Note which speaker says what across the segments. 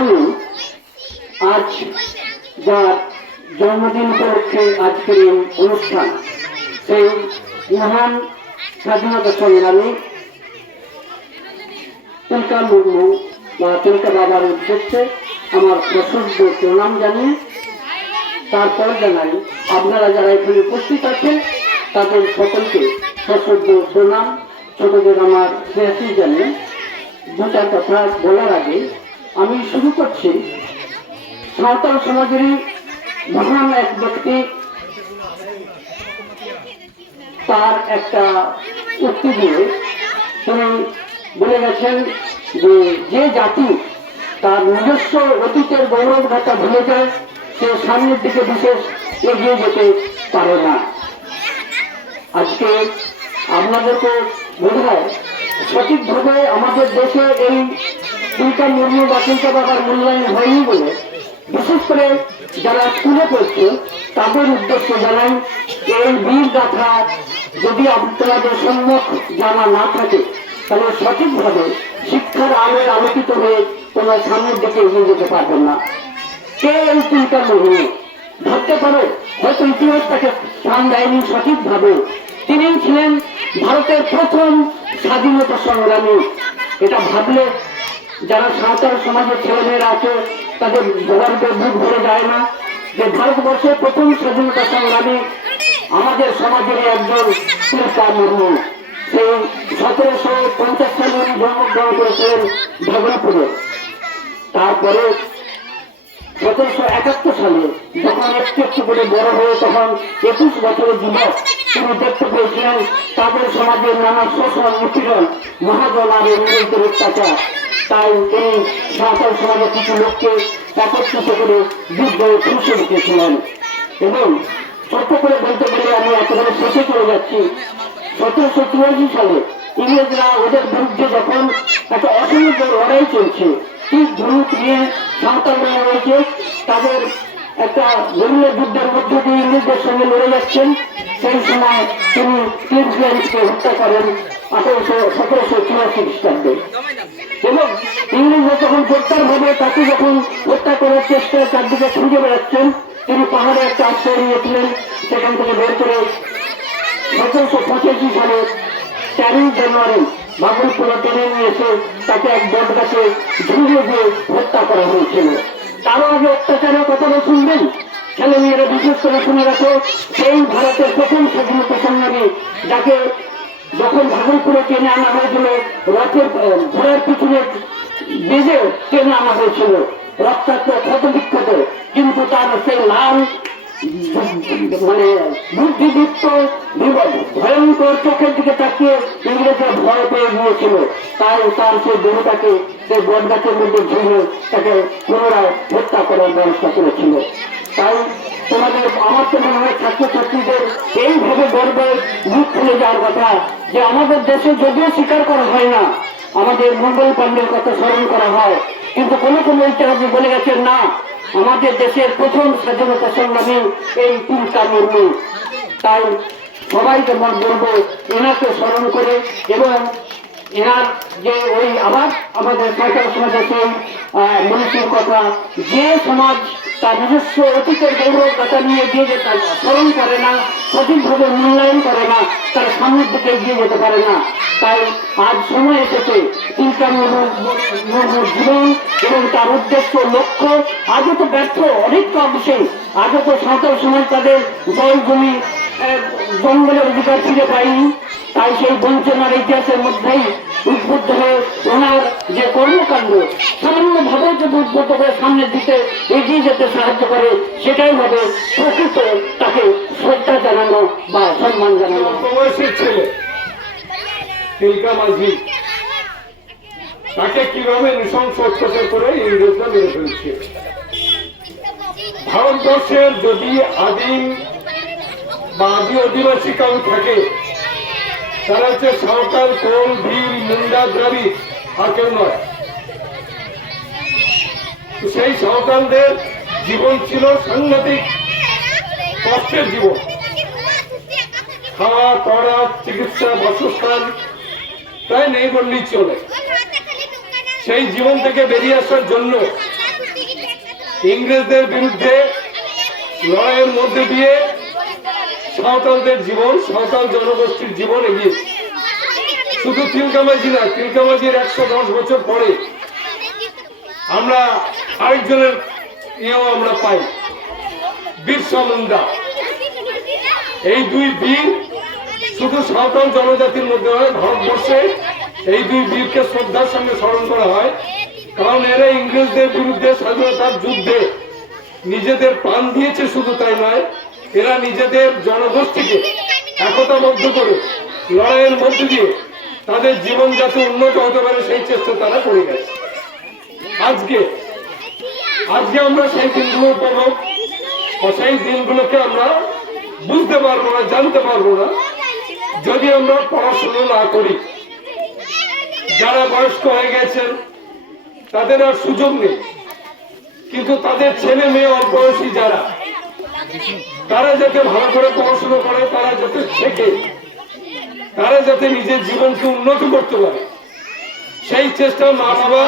Speaker 1: জন্য আজ যার জন্মদিন উপলক্ষে আজকের এই অনুষ্ঠান, সেই মহান স্বাধীনতা সংগ্রামী তিলকা মুর্মু বা তিলকা বাবার উদ্দেশ্যে আমার প্রসন্ন প্রণাম জানিয়ে তারপর জানাই, আপনারা যারা এখানে উপস্থিত আছেন, তাদের সকলকে সশ্রদ্ধ প্রণাম। ছোটদের আমার স্নেহাশী জানিয়ে দু চার কথা বলার আগে আমি শুরু করছি। সাঁওতাল সমাজেরই মহান এক ব্যক্তি। তার একটা উক্তি দিয়ে তিনি বলে গেছেন যে যে জাতি তার নিজস্ব অতীতের গৌরব গাথা ভুলে যায়, সে সামনের দিকে বিশেষ এগিয়ে যেতে পারে না। আজকে আপনাদেরকে বোধ হয় সঠিকভাবে আমাদের দেশে এই চিন্তা মুর্মু বা বাবার মূল্যায়ন হয়নি বলে বিশেষ করে যারা স্কুলে পড়ছে, তাদের উদ্দেশ্য জানাই এই বীর গাথা যদি আপনাদের সম্মুখ জানা না থাকে, তাহলে সঠিকভাবে শিক্ষার আলোয় আলোকিত হয়ে তোমরা সামনের দিকে এগিয়ে যেতে পারবেন না। কে এই চিন্তা মুর্মু? ভাবতে পারো, হয়তো ইতিহাস তাকে স্থান দেয়নি সঠিকভাবে। তিনি ছিলেন ভারতের প্রথম স্বাধীনতা সংগ্রামী। এটা ভাবলে যারা সাঁওতাল সমাজের ছেলেমেয়েরা আছে, তাদের গর্বে বুক ভরে যায় না। যে ভারতবর্ষের প্রথম স্বাধীনতা সংগ্রামী আমাদের সমাজের একজন তিলকা মুর্মু। সেই সতেরোশো পঞ্চাশ সালে উনি জন্মগ্রহণ করেছিলেন ভগলপুরে তারপরে সতেরোশো একাত্তর সালে যখন একটু একটু করে বড় হয়ে তখন একুশ বছরের যুবক তিনি দেখতে পেয়েছিলেন তাদের সমাজের নানা শোষণ, নিপীড়ন, মহাজন আর ইংরেজদের অত্যাচার। তাই সমাজের কিছু লোককে একত্রিত করে যুদ্ধে খুশি দিতেছিলেন এবং ছোট্ট করে বলতে গেলে আমি একেবারে শেষে চলে যাচ্ছি। সতেরোশো চুরাশি সালে ইংরেজরা ওদের বিরুদ্ধে যখন একটা অসংখ্য লড়াই চলছে, ঠিক ধনুক নিয়ে সাঁওতালরা রয়েছে তাদের একটা গরিলা যুদ্ধের মধ্যে দিয়ে ইংরেজদের সঙ্গে লড়ে যাচ্ছেন। সেই সময় তিনি কিংসল্যান্ডকে হত্যা করেন আঠারোশো, সতেরোশো চুরাশি খ্রিস্টাব্দে। এবং ইংরেজরা যখন গ্রেপ্তার ভাবে তাকে যখন হত্যা করার চেষ্টা চারদিকে খুঁজে বেড়াচ্ছেন, তিনি পাহাড়ে একটা আশ্রয় নিয়েছিলেন, সেখান থেকে বের করে সতেরোশো পঁচাশি সালে তেরোই জানুয়ারি ভাগলপুরে টেনে নিয়ে এসে তাকে এক বট গাছে দিয়ে হত্যা করা হয়েছিল। তারও আগে অত্যাচারের কথাটা শুনবেন? ছেলে মেয়েরা বিশেষ করে শুনে রাখো, সেই ভারতের প্রথম স্বাধীনতা সংগ্রামী যাকে যখন ভাগলপুরে টেনে আনা হয়েছিল, রথের ঘোড়ার পিছনে বেজে টেনে আনা হয়েছিল। রক্তাক্ত ক্ষত বিক্ষত কিন্তু তার সেই লাল মানে বুদ্ধিদীপ্ত ভয়ঙ্কর চোখের দিকে তাকিয়ে ইংরেজরা ভয় পেয়ে গিয়েছিল। তাই তার সেই দেহটাকে, সেই বট গাছের মধ্যে ঝুলে তাকে পুনরায় হত্যা করার ব্যবস্থা করেছিল। তাই তোমাদের, আমার তো মনে হয় ছাত্রছাত্রীদের এইভাবে গর্বে যাওয়ার কথা যে আমাদের দেশে যদিও স্বীকার করা হয় না, আমাদের মঙ্গল পাণ্ডের কথা স্মরণ করা হয়, কিন্তু কোনো কোনো ইতিহাসে বলে গেছেন, না, আমাদের দেশের প্রথম স্বাধীনতা সংগ্রামী এই তিনটা মুর্মু। তাই সবাইকে মত বলব, এনাকে স্মরণ করে এবং এনার যে ওই আবার আমাদের সরকার সমাজের সেই মনীষীর কথা, যে সমাজ তার নিজস্ব অতীতের গৌরব কথা নিয়ে এগিয়ে যেতে স্মরণ করে না সঠিকভাবে মূল্যায়ন করে না, তার সামনের দিকে এগিয়ে যেতে পারে না। তাই আজ সময় এসেছে তিলকা মুর্মুর জীবন এবং তার উদ্দেশ্য লক্ষ্য। আজও তো ব্যর্থ অনেক অংশে আজও তো সাঁতাল সমাজ তাদের জল জমি জঙ্গলের অধিকার ফিরে পায়নি। তাই সেই বঞ্চনার ইতিহাসের মধ্যেই উদ্বুদ্ধ হয়ে ওনার যে কর্মকাণ্ড সামান্য ভাবে যদি উদ্বুদ্ধ করে সামনের দিকে এগিয়ে যেতে সাহায্য করে, সেটাই হবে প্রকৃত তাকে শ্রদ্ধা জানানো বা সম্মান জানানো।
Speaker 2: তাকে কীভাবে নৃশংস অত্যাচার করে ইংরেজরা মেরে ফেলছে? ভারতবর্ষের যদি আদিম বা আদি অধিবাসী কাউ থাকে তারা হচ্ছে সাঁওতাল, কোল ভীল মুন্ডা, দ্রাবিড়, আর কেউ নয়। সেই সাঁওতালদের জীবন ছিল সাংঘাতিক কষ্টের জীবন। খাওয়া, পড়া, চিকিৎসা, বাসস্থান, প্রায় নেই বললেই চলে। সেই জীবন থেকে বেরিয়ে আসার জন্য ইংরেজদের বিরুদ্ধে লড়াইয়ের মধ্যে দিয়ে সাঁওতালদের জীবন, সাঁওতাল জনগোষ্ঠীর জীবন এগিয়ে শুধু তিলকামাঝি না, তিলকামাঝির একশো দশ বছর পরে আমরা আরেকজনের ইয়েও আমরা পাই বিরসা মুন্ডা এই দুই বীর শুধু সাঁওতাল জনজাতির মধ্যে হয় ভারতবর্ষে এই দুই বীরকে শ্রদ্ধার সঙ্গে স্মরণ করা হয়। কারণ এরা ইংরেজদের বিরুদ্ধে স্বাধীনতার যুদ্ধে নিজেদের প্রাণ দিয়েছে এরা নিজেদের জনগোষ্ঠীকে একতাবদ্ধ করে লড়াইয়ের মধ্যে দিয়ে তাদের জীবন যাতে উন্নত হতে পারে সেই চেষ্টা তারা করে গেছে। আজকে আজকে আমরা সেই দিনগুলো পাবো সেই দিনগুলোকে আমরা বুঝতে পারব না, জানতে পারব না। যদি আমরা পড়াশোনা না করি, যারা বয়স্ক হয়ে গেছেন, তাদের আর সুযোগ নেই। কিন্তু তাদের ছেলে মেয়ে অল্প বয়সী যারা তারা যাতে ভালো করে পড়াশোনা করে, তারা যাতে শেখে, তারা যাতে নিজের জীবনকে উন্নত করতে পারে, সেই চেষ্টা মা বাবা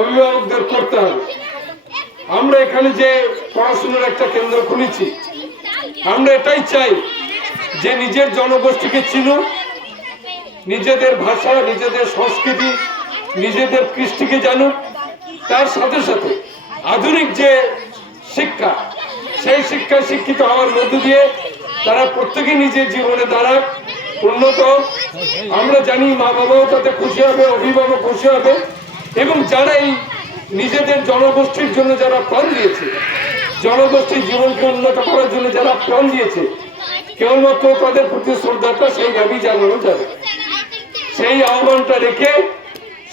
Speaker 2: অভিভাবকদের করতে হবে। আমরা এখানে যে পড়াশোনার একটা কেন্দ্র খুলেছি, আমরা এটাই চাই যে নিজের জনগোষ্ঠীকে চিনুক নিজেদের ভাষা, নিজেদের সংস্কৃতি, নিজেদের কৃষ্টিকে জানুক তার সাথে সাথে আধুনিক যে শিক্ষা সেই শিক্ষা শিক্ষিত হওয়ার মধ্য দিয়ে তারা প্রত্যেকে নিজের জীবনে দাঁড়াক উন্নত। আমরা জানি মা বাবাও তাতে খুশি হবে অভিভাবক খুশি হবে এবং যারা এই নিজেদের জনগোষ্ঠীর জন্য যারা প্রাণ দিয়েছে, জনগোষ্ঠীর জীবনকে উন্নত করার জন্য যারা প্রাণ দিয়েছে, কেবলমাত্র তাদের প্রতি শ্রদ্ধাটা সেইভাবেই জানানো যাবে সেই আহ্বানটা রেখে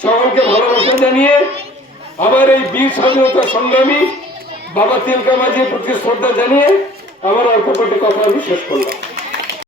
Speaker 2: সকলকে ভালোবাসা জানিয়ে আবার এই বীর স্বাধীনতা সংগ্রামী বাবা তিলকা মাঝির প্রতি শ্রদ্ধা জানিয়ে আমার অল্প কটি কথা আমি শেষ করলাম।